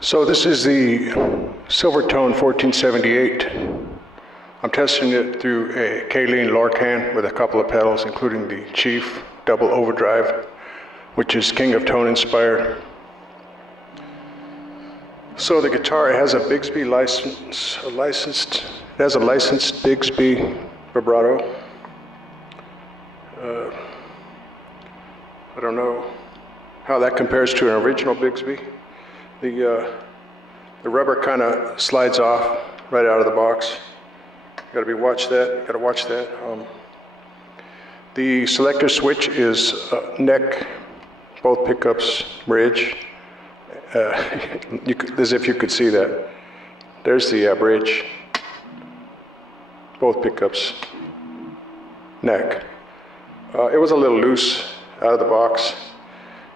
So this is the Silvertone 1478. I'm testing it through a Caline Lorcan with a couple of pedals, including the Chief Dual Overdrive, which is King of Tone inspired. So the guitar has a Bigsby license, it has a licensed Bigsby vibrato. I don't know how that compares to an original Bigsby. The rubber kind of slides off right out of the box. Gotta watch that. The selector switch is neck, both pickups, bridge. As if you could see that. There's the bridge, both pickups, neck. It was a little loose out of the box.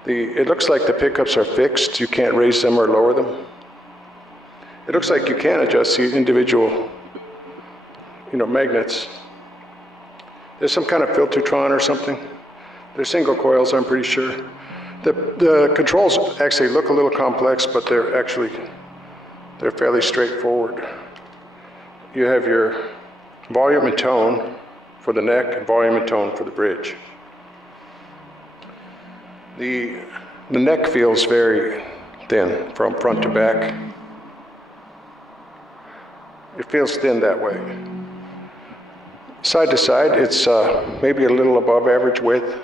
It looks like the pickups are fixed. You can't raise them or lower them. It looks like you can adjust the individual, magnets. There's some kind of filtertron or something. They're single coils, I'm pretty sure. The controls actually look a little complex, but they're fairly straightforward. You have your volume and tone for the neck and volume and tone for the bridge. The neck feels very thin from front to back. It feels thin that way. Side to side, it's maybe a little above average width.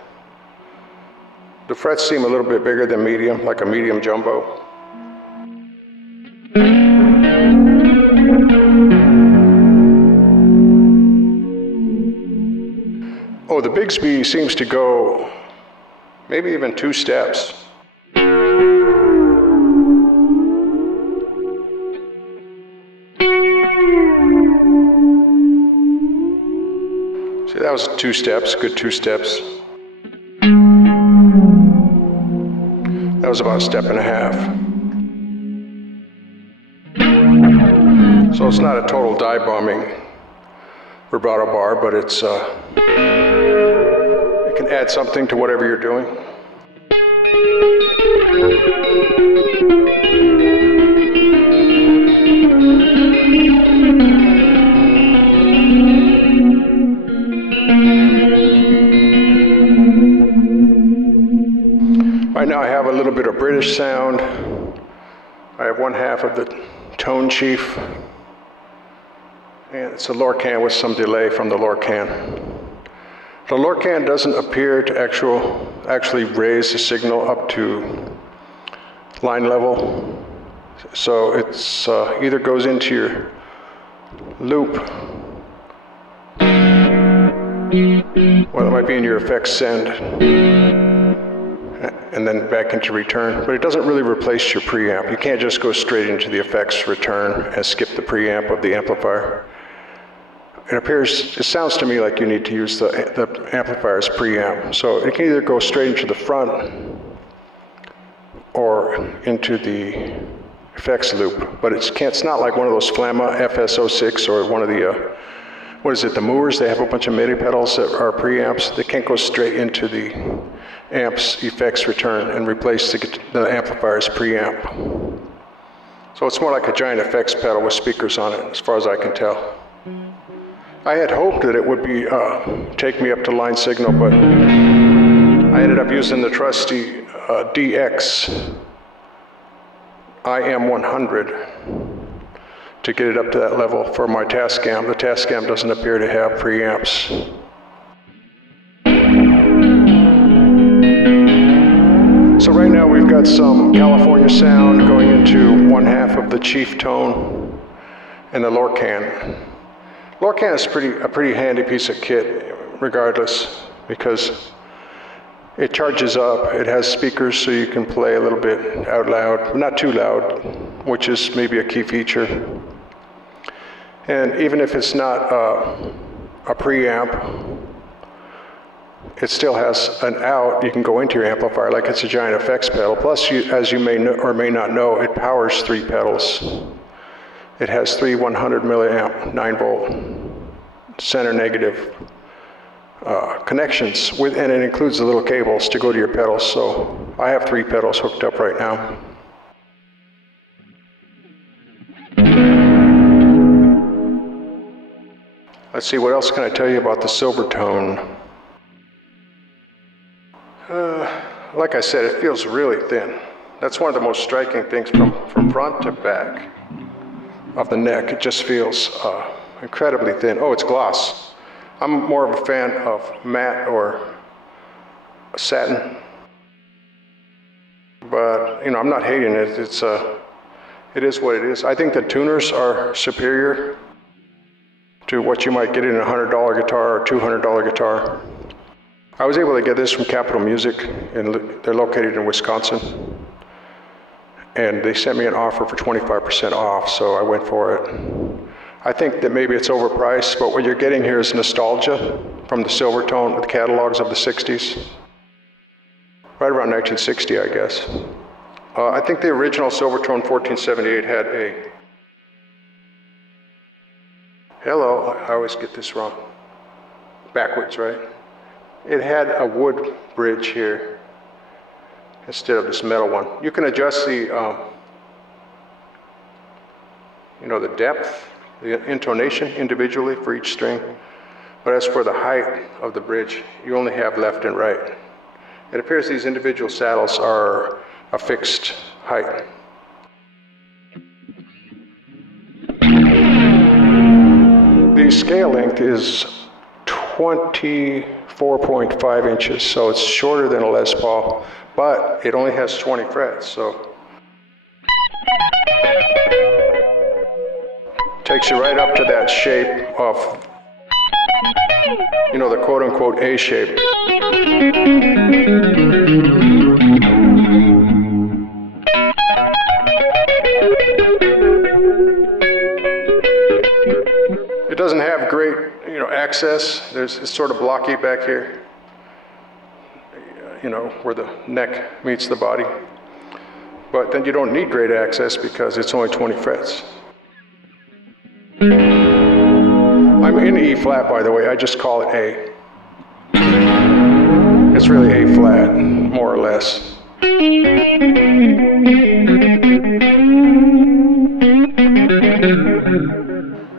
The frets seem a little bit bigger than medium, like a medium jumbo. Oh, the Bigsby seems to go maybe even 2 steps. See, that was 2 steps, good 2 steps. That was about 1.5 steps. So it's not a total dive bombing vibrato bar, but it can add something to whatever you're doing. Right now I have a little bit of British sound. I have 1/2 of the Tone Chief. And it's a Lorcan with some delay from the Lorcan. The Lorcan doesn't appear to actually raise the signal up to line level. So it's either goes into your loop, well, it might be in your effects send, and then back into return, but it doesn't really replace your preamp. You can't just go straight into the effects return and skip the preamp of the amplifier. It sounds to me like you need to use the amplifier's preamp. So it can either go straight into the front or into the effects loop, but it's not like one of those Flamma FS06 or one of the, the Moors. They have a bunch of MIDI pedals that are preamps. They can't go straight into the amp's effects return and replace the amplifier's preamp. So it's more like a giant effects pedal with speakers on it, as far as I can tell. I had hoped that it would be take me up to line signal, but I ended up using the trusty DX IM100 to get it up to that level for my Tascam. The Tascam doesn't appear to have preamps. So right now we've got some California sound going into one half of the Chief Tone and the Lorcan. Lorcan is a pretty handy piece of kit regardless, because it charges up, it has speakers so you can play a little bit out loud, not too loud, which is maybe a key feature. And even if it's not a preamp, it still has an out. You can go into your amplifier like it's a giant effects pedal. Plus, as you may know, or may not know, it powers 3 pedals. It has 3 100 milliamp 9-volt center negative connections, and it includes the little cables to go to your pedals. So I have 3 pedals hooked up right now. Let's see, what else can I tell you about the Silvertone? Like I said, it feels really thin. That's one of the most striking things from front to back of the neck. It just feels incredibly thin. Oh, it's gloss. I'm more of a fan of matte or satin, but I'm not hating it. It is what it is. I think the tuners are superior to what you might get in a $100 guitar or $200 guitar. I was able to get this from Capitol Music, and they're located in Wisconsin. And they sent me an offer for 25% off, so I went for it. I think that maybe it's overpriced, but what you're getting here is nostalgia from the Silvertone with catalogs of the 60s. Right around 1960, I guess. I think the original Silvertone 1478 had a... Hello, I always get this wrong. Backwards, right? It had a wood bridge here instead of this metal one. You can adjust the, the depth, the intonation individually for each string. But as for the height of the bridge, you only have left and right. It appears these individual saddles are a fixed height. The scale length is 24.5 inches, so it's shorter than a Les Paul, but it only has 20 frets, so takes you right up to that shape of, the quote-unquote A shape. It doesn't have great, access. It's sort of blocky back here, where the neck meets the body. But then you don't need great access because it's only 20 frets. I'm in E flat, by the way. I just call it A. It's really A flat, more or less.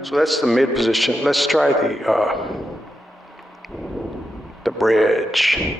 So that's the mid position. Let's try the bridge.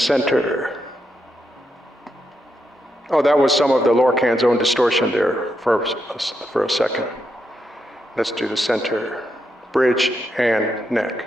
center. Oh, that was some of the Lorcan's own distortion there for a second. Let's do the center, bridge, and neck.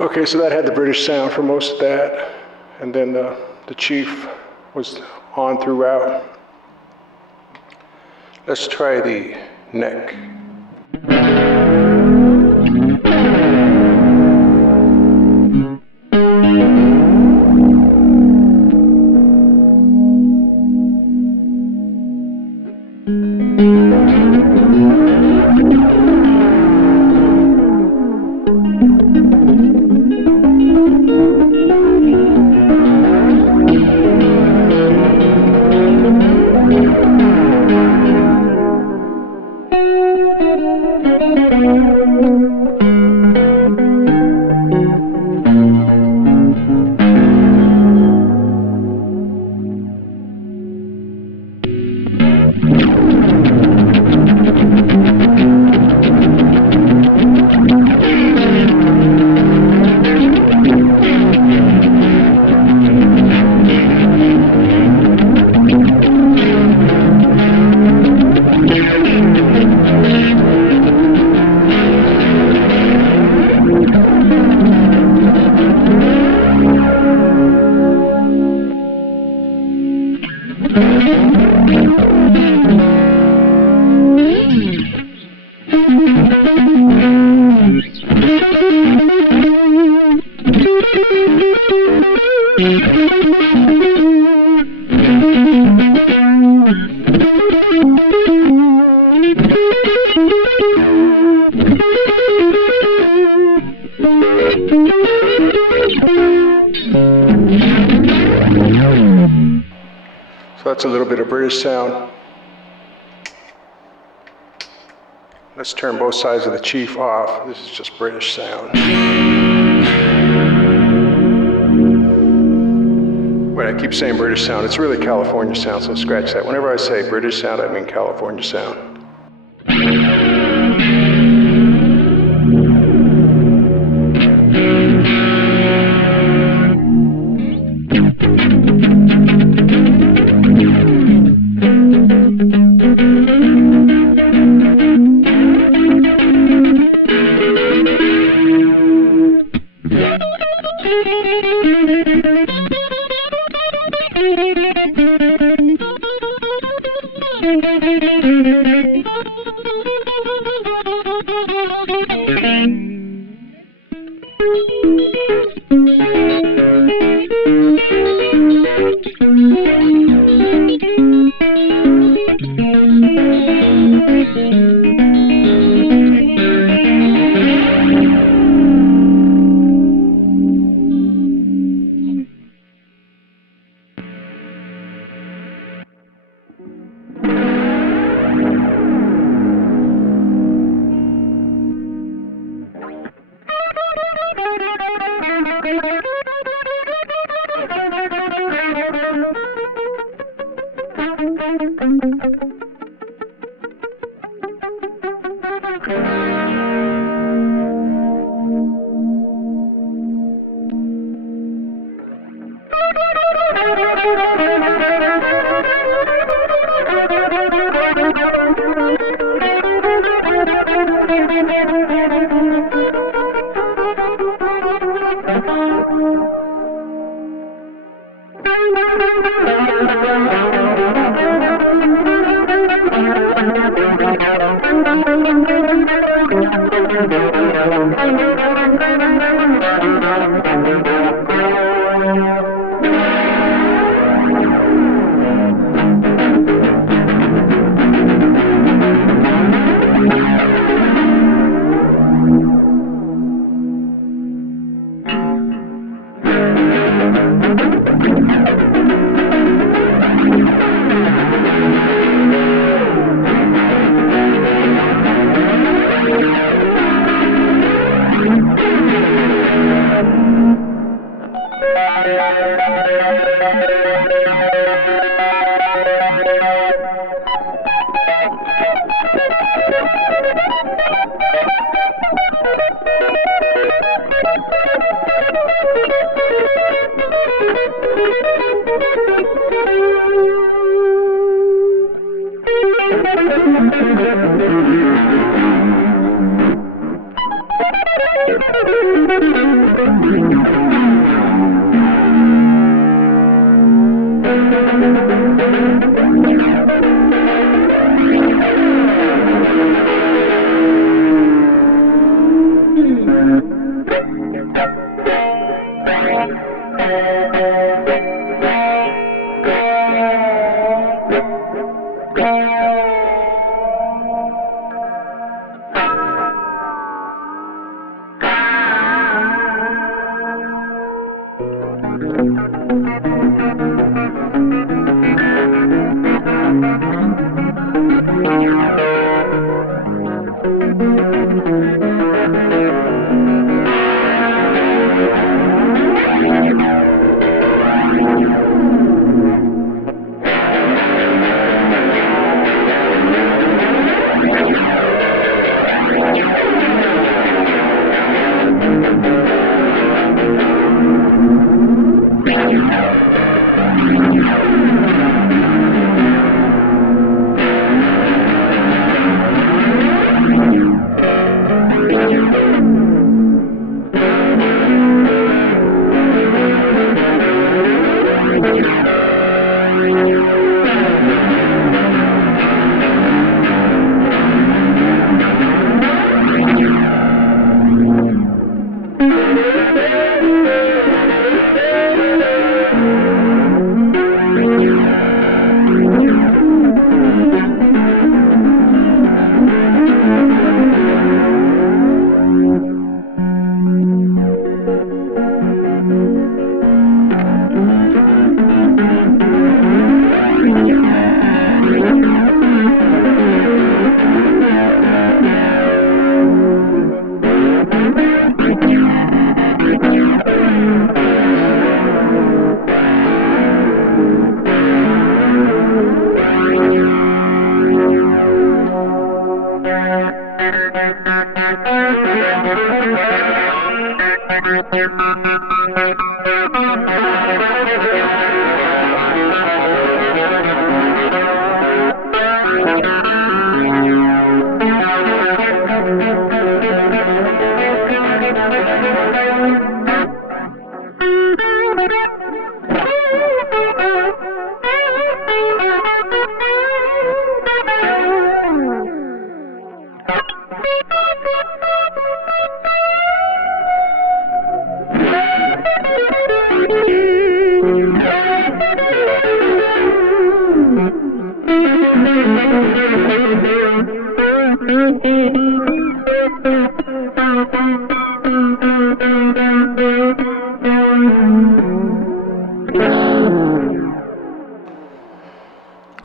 Okay, so that had the British sound for most of that, and then the Chief was on throughout. Let's try the neck. So that's a little bit of British sound. Let's turn both sides of the Chief off. This is just British sound. When I keep saying British sound, it's really California sound, so scratch that. Whenever I say British sound, I mean California sound.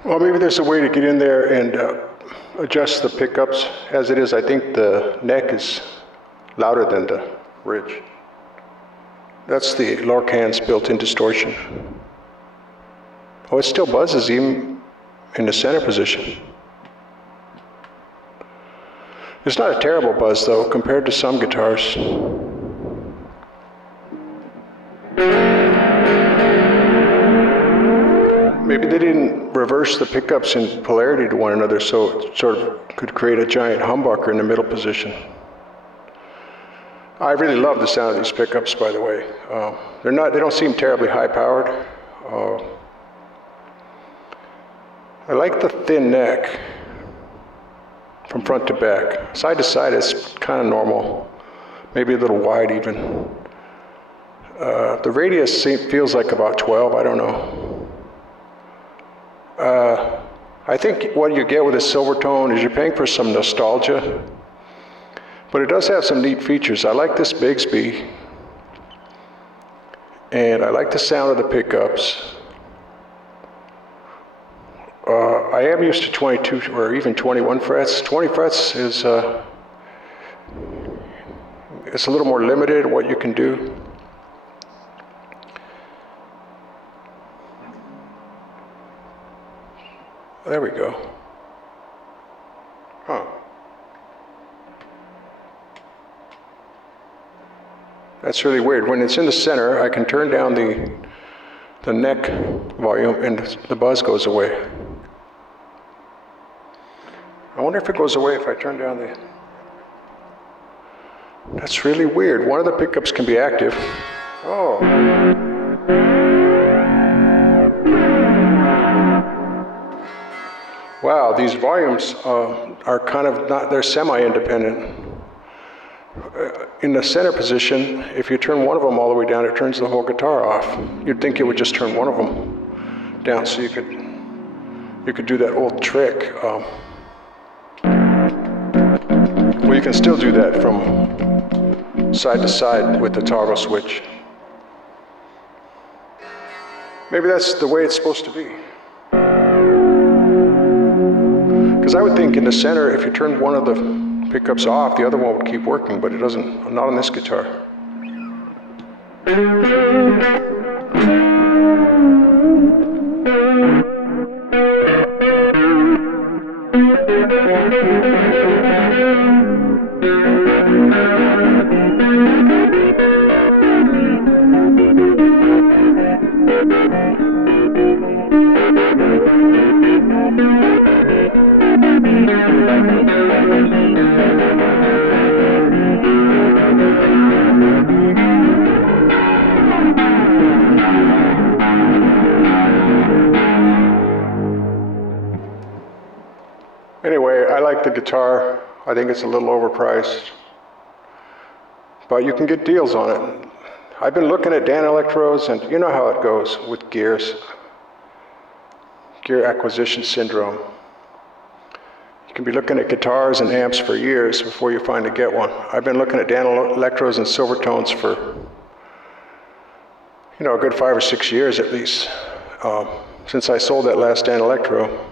Well, maybe there's a way to get in there and adjust the pickups. As it is, I think the neck is louder than the ridge. That's the Lorcan's built-in distortion. Oh, it still buzzes even in the center position. It's not a terrible buzz though, compared to some guitars. Maybe they didn't reverse the pickups in polarity to one another, so it sort of could create a giant humbucker in the middle position. I really love the sound of these pickups, by the way. They don't seem terribly high-powered. I like the thin neck from front to back. Side to side, it's kind of normal, maybe a little wide even. The radius feels like about 12, I don't know. I think what you get with a Silvertone is you're paying for some nostalgia, but it does have some neat features. I like this Bigsby, and I like the sound of the pickups. I am used to 22 or even 21 frets. 20 frets is it's a little more limited what you can do. There we go. Huh. That's really weird. When it's in the center, I can turn down the neck volume and the buzz goes away. I wonder if it goes away if I turn down the... That's really weird. One of the pickups can be active. Oh. Wow, these volumes are kind of not, they're semi-independent. In the center position, if you turn one of them all the way down, it turns the whole guitar off. You'd think it would just turn one of them down so you could do that old trick. Well, you can still do that from side to side with the toggle switch. Maybe that's the way it's supposed to be. Because I would think in the center, if you turned one of the pickups off, the other one would keep working, but it doesn't, not on this guitar. Anyway, I like the guitar. I think it's a little overpriced, but you can get deals on it. I've been looking at Dan Electros, and you know how it goes with gears. Gear acquisition syndrome. You can be looking at guitars and amps for years before you finally get one. I've been looking at Dan Electros and Silvertones for, a good 5 or 6 years at least, since I sold that last Dan Electro.